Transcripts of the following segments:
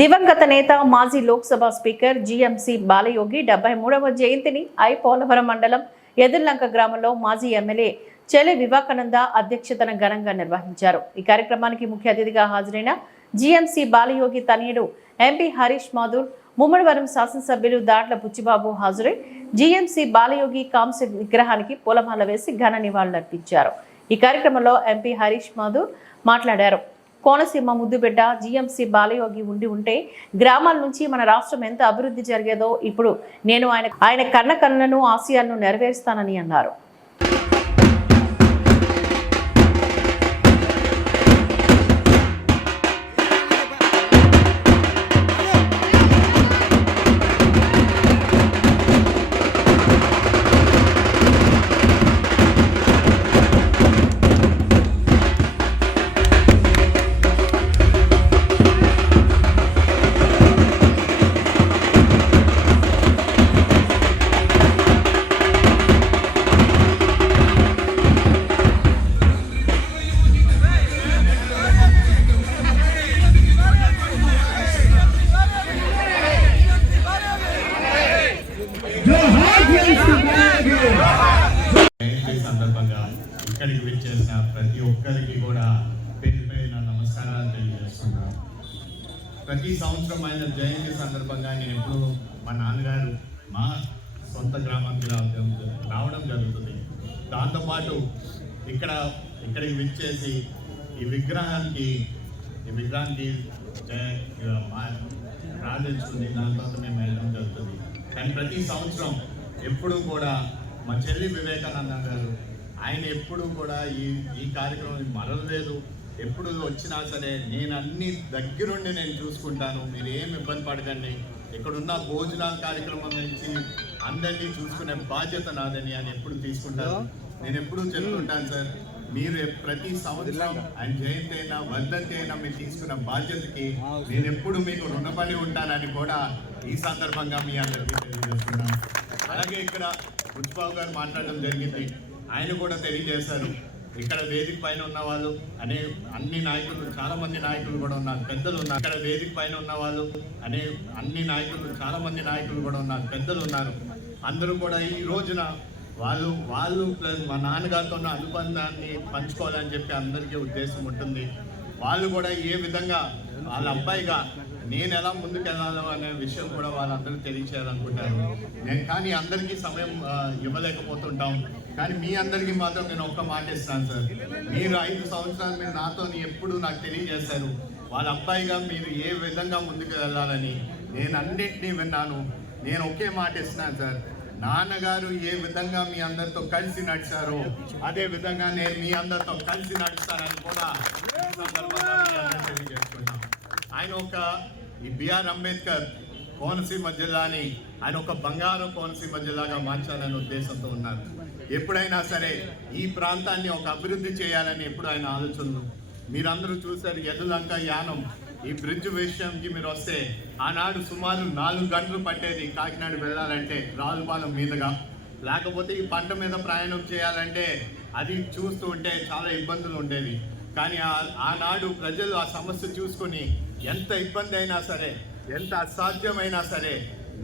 దివంగత నేత మాజీ లోక్సభ స్పీకర్ జిఎంసి బాలయోగి డెబ్బై మూడవ జయంతిని ఐ పోలవరం మండలం ఎదుర్లంక గ్రామంలో మాజీ ఎమ్మెల్యే చెలె వివేకానంద అధ్యక్షతన ఘనంగా నిర్వహించారు ఈ కార్యక్రమానికి ముఖ్య అతిథిగా హాజరైన జిఎంసి బాలయోగి తనయుడు ఎంపీ హరీష్ మాధుర్ ముమ్మడివరం శాసనసభ్యులు దాట్ల బుచ్చిబాబు హాజరై జిఎంసి బాలయోగి కాంస్య విగ్రహానికి పూలమాల వేసి ఘన నివాళులర్పించారు ఈ కార్యక్రమంలో ఎంపీ హరీష్ మాధుర్ మాట్లాడారు కోనసీమ ముద్దుబిడ్డ జీఎంసీ బాలయోగి ఉండి ఉంటే గ్రామాల నుంచి మన రాష్ట్రం ఎంత అభివృద్ధి జరిగేదో ఇప్పుడు నేను ఆయన ఆయన కన్న కన్నను ఆశయాలను నెరవేరుస్తానని అన్నారు సందర్భంగా ఇక్కడికి విచ్చేసిన ప్రతి ఒక్కరికి కూడా పేరు నమస్కారాలు తెలియజేస్తున్నాను ప్రతి సంవత్సరం ఆయన జయంతి సందర్భంగా నేను ఎప్పుడు మా నాన్నగారు మా సొంత గ్రామానికి రావడం జరుగుతుంది దాంతోపాటు ఇక్కడ ఇక్కడికి విచ్చేసి ఈ విగ్రహానికి ఈ విగ్రహానికి ప్రార్థించుకుంది దాని తర్వాత మేము వెళ్ళడం జరుగుతుంది కానీ ప్రతి సంవత్సరం ఎప్పుడూ కూడా మా చెల్లి వివేకానంద గారు ఆయన ఎప్పుడూ కూడా ఈ ఈ కార్యక్రమం మరలలేదు ఎప్పుడు వచ్చినా సరే నేను అన్ని దగ్గరుండి నేను చూసుకుంటాను మీరు ఏమి ఇబ్బంది పడకండి ఇక్కడున్న భోజనాల కార్యక్రమం నుంచి అందరినీ చూసుకునే బాధ్యత నాదని అని ఎప్పుడు తీసుకుంటాను నేను ఎప్పుడు చెప్తుంటాను సార్ మీరు ప్రతి సంవత్సరం ఆయన జయంతి అయినా వర్ధంతి అయినా మీరు తీసుకున్న బాధ్యతకి నేను ఎప్పుడు మీకు రుణపడి ఉంటానని కూడా ఈ సందర్భంగా మీ అందరికీ తెలియజేస్తున్నాను అలాగే ఇక్కడ మున్సిపాల్ గారు మాట్లాడడం జరిగింది ఆయన కూడా తెలియజేశారు ఇక్కడ వేదిక పైన ఉన్న వాళ్ళు అనే అన్ని నాయకులు చాలా మంది నాయకులు కూడా ఉన్నారు పెద్దలు ఉన్నారు ఇక్కడ వేదిక పైన ఉన్న వాళ్ళు అనే అన్ని నాయకులు చాలా మంది నాయకులు కూడా ఉన్నారు పెద్దలు ఉన్నారు అందరూ కూడా ఈ రోజున వాళ్ళు వాళ్ళు ప్లస్ మా నాన్నగారితో ఉన్న అనుబంధాన్ని పంచుకోవాలని చెప్పి అందరికీ ఉద్దేశం ఉంటుంది వాళ్ళు కూడా ఏ విధంగా వాళ్ళ అబ్బాయిగా నేను ఎలా ముందుకు వెళ్ళాలో అనే విషయం కూడా వాళ్ళందరూ తెలియచేయాలనుకుంటారు నేను కానీ అందరికీ సమయం ఇవ్వలేకపోతుంటాం కానీ మీ అందరికీ మాత్రం నేను ఒక్క మాట ఇస్తాను సార్ మీరు ఐదు సంవత్సరాలు మీరు నాతో ఎప్పుడు నాకు తెలియజేశారు వాళ్ళ అబ్బాయిగా మీరు ఏ విధంగా ముందుకు వెళ్ళాలని నేను అన్నింటినీ విన్నాను నేను ఒకే మాట ఇస్తున్నాను సార్ నాన్నగారు ఏ విధంగా మీ అందరితో కలిసి నడిచారో అదే విధంగా నేను మీ అందరితో కలిసి నడుస్తానని కూడా ఆయన ఒక ఈ బిఆర్ అంబేద్కర్ కోనసీమ జిల్లాని ఆయన ఒక బంగారు కోనసీమ జిల్లాగా మార్చాలనే ఉద్దేశంతో ఉన్నారు ఎప్పుడైనా సరే ఈ ప్రాంతాన్ని ఒక అభివృద్ధి చేయాలని ఎప్పుడు ఆయన ఆలోచనలు మీరందరూ చూశారు ఎదులంక యానం ఈ బ్రిడ్జ్ విషయంకి మీరు వస్తే ఆనాడు సుమారు నాలుగు గంటలు పట్టేది కాకినాడ వెళ్ళాలంటే రాజుపాలం మీదుగా లేకపోతే ఈ పంట మీద ప్రయాణం చేయాలంటే అది చూస్తూ ఉంటే చాలా ఇబ్బందులు ఉండేవి కానీ ఆనాడు ప్రజలు ఆ సమస్య చూసుకొని ఎంత ఇబ్బంది అయినా సరే ఎంత అసాధ్యమైనా సరే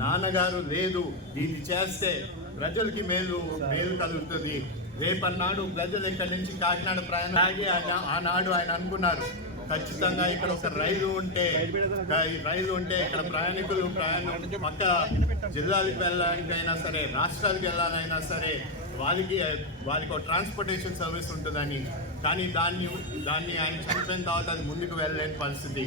నాన్నగారు లేదు దీన్ని చేస్తే ప్రజలకి మేలు మేలు కలుగుతుంది రేపన్నాడు ప్రజలు ఇక్కడి నుంచి కాకినాడ ప్రయాణం ఆగి ఆనాడు ఆయన అనుకున్నారు ఖచ్చితంగా ఇక్కడ ఒక రైలు ఉంటే రైలు ఉంటే ఇక్కడ ప్రయాణికులు ప్రయాణం పక్క జిల్లాలకు వెళ్ళడానికైనా సరే రాష్ట్రాలకు వెళ్ళాలైనా సరే వాళ్ళకి వాళ్ళకి ఒక ట్రాన్స్పోర్టేషన్ సర్వీస్ ఉంటుందని కానీ దాన్ని దాన్ని ఆయన చనిపోయిన తర్వాత అది ముందుకు వెళ్ళలేని పరిస్థితి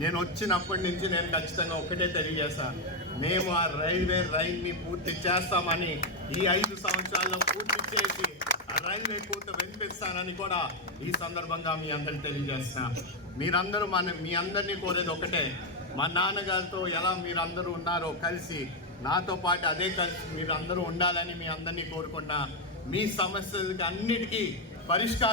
నేను వచ్చినప్పటి నుంచి నేను ఖచ్చితంగా ఒకటే తెలియజేశాను మేము ఆ రైల్వే రైల్ని పూర్తి చేస్తామని ఈ ఐదు సంవత్సరాల్లో పూర్తి చేసి ఆ రైల్వే పూర్తి వినిపిస్తానని కూడా ఈ సందర్భంగా మీ అందరికి తెలియజేస్తున్నాను మీరందరూ మన మీ అందరినీ కోరేది ఒకటే మా నాన్నగారితో ఎలా మీరందరూ ఉన్నారో కలిసి నాతో పాటు అదే కలిసి మీరందరూ ఉండాలని మీ అందరినీ కోరుకున్నా మీ సమస్యలకి అన్నిటికీ పరిష్కారం